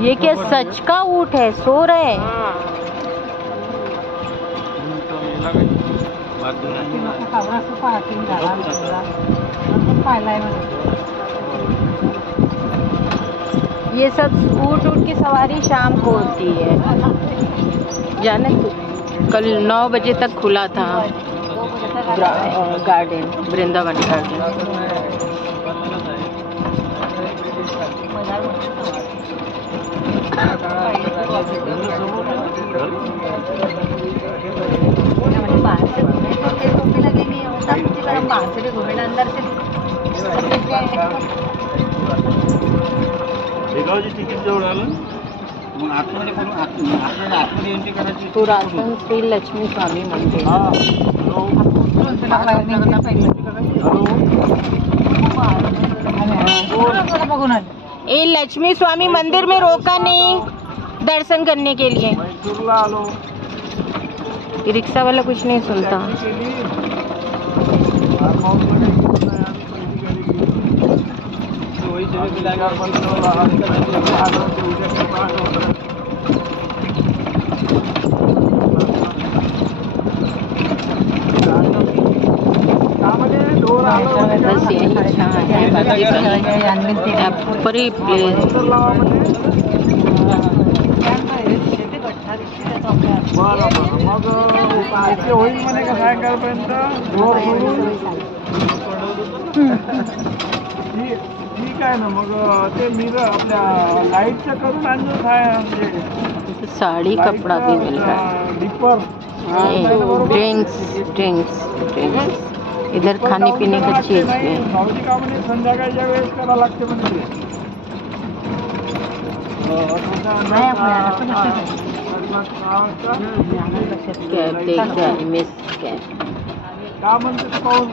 ये क्या सच का ऊँट है? सो रहे हैं। ये सब ऊँट की सवारी शाम को होती है। जाने तो कल 9 बजे तक खुला था गार्डन, वृंदावन गार्डन। पुरातन श्री लक्ष्मी स्वामी मंदिर। ये लक्ष्मी स्वामी मंदिर में रोका नहीं दर्शन करने के लिए। रिक्शा वाला कुछ नहीं सुनता। बस यही परी प्लेस। ठीक आहे ना, मग ते मिरर आपल्या लाईटचं करून आणलं आहे। साड़ी कपड़ा भी मिल रहा है। ड्रिंक्स इधर खाने पीने का चीज भी है। संध्याकाळच्या वेळेस करा लागते म्हणजे का म्हणते पाहून